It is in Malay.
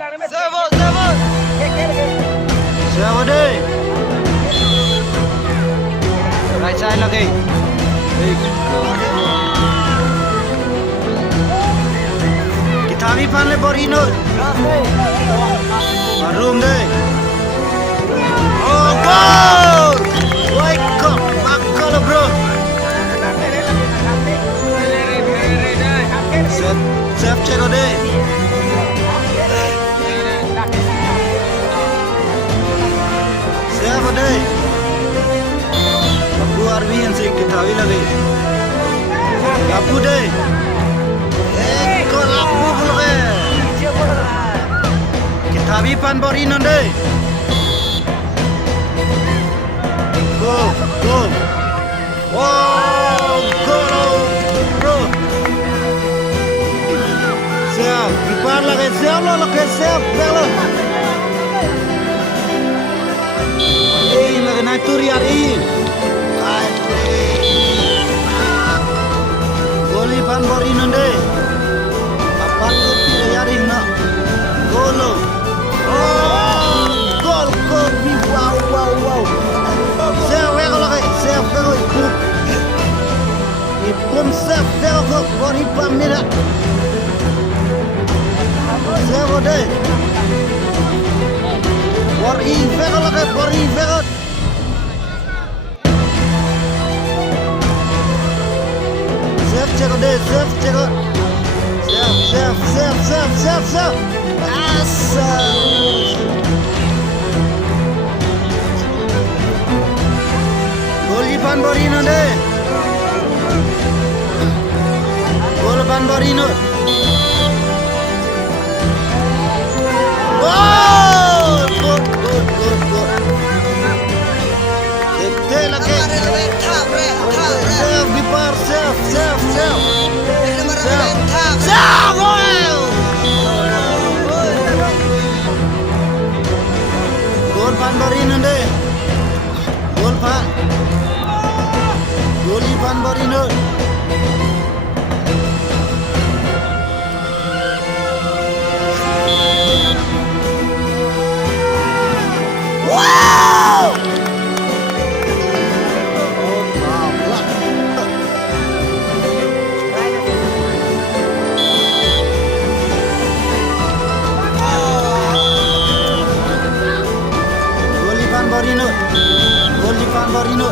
Serve đi. Right side lagi. Kita ambil panle Borino. Barum deh. Oh goal! Wake up, bakal bro. Save check deh. Save deh. Abu Arvian sih kita ambil lagi. Abu deh. Gol abu boleh. Kita ambil pan Borino deh. Go, go. Wow, goal, bro. Siap, kiper lagi siap lo, lagi siap, belo. Ini lagi naik tur hari. Goli pan Borino deh. Apa tuh hari nak? Golo. Oh, gol, gol, wow, wow, wow. Siap, kalau lagi siap, kalau ipun siap, kalau bori pamira. Siap deh. Bori kalau lagi bori kalau. Siap cek deh, siap cek. Siap. Asal. Pan Borino deh. Gol pan Borino. Gol. Ete lagi. Save kiper, save. Gol pan Borino deh. Gol pan. Goli Pan Borino. Wow! Goli Pan Borino.